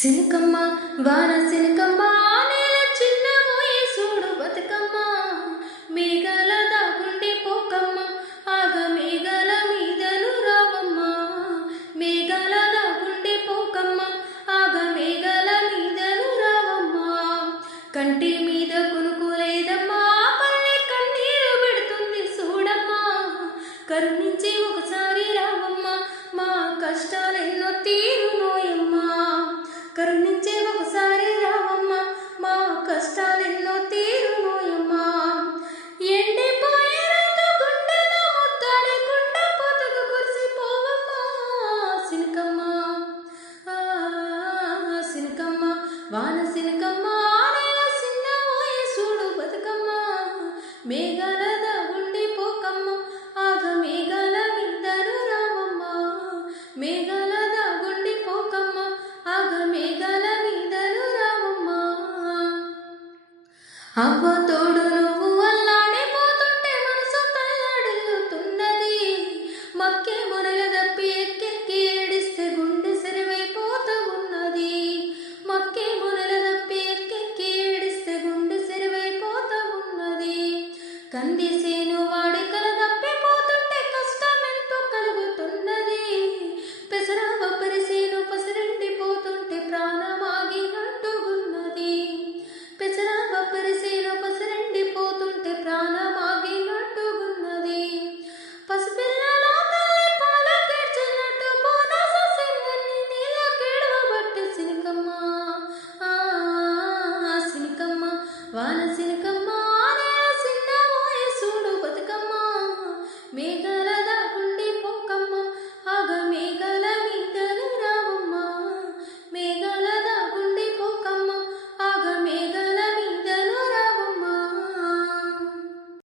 సినకమ్మ వాన సినకమ్మ నేల చిన్న మోయే సూడు బతుకమ్మ మేఘాల దాగుండి పోకమ్మ ఆగ మేఘాల మీదను రావమ్మ మేఘాల దాగుండి పోకమ్మ ఆగ మేఘాల మీదను రావమ్మ కంటి మీద కునుకు లేదమ్మా పల్లె కన్నీరు పెడుతుంది చూడమ్మా కరుణించి ఒకసారి రావమ్మ మా కష్టాలెన్నో తీరునోయమ్మా కరుణించే ఒకసారి రావమ్మ మా కష్టాలెన్నో తీరునోయమ్మా ఎండిపోయే రైతు గుండెల ముద్దాడకుండా పొతుకు కురిసిపోవమ్మా సినకమ్మ సినకమ్మ వాన సినకమ్మ నేల చిన్న మోయే సూడు బతుకమ్మ మేఘాల దాగుండి పోకమ్మ ఆగ మేఘాల మీదను రావమ్మ మేఘాల దాగుండి పోకమ్మ ఆగ మేఘాల మీదను రావమ్మ అవ్వ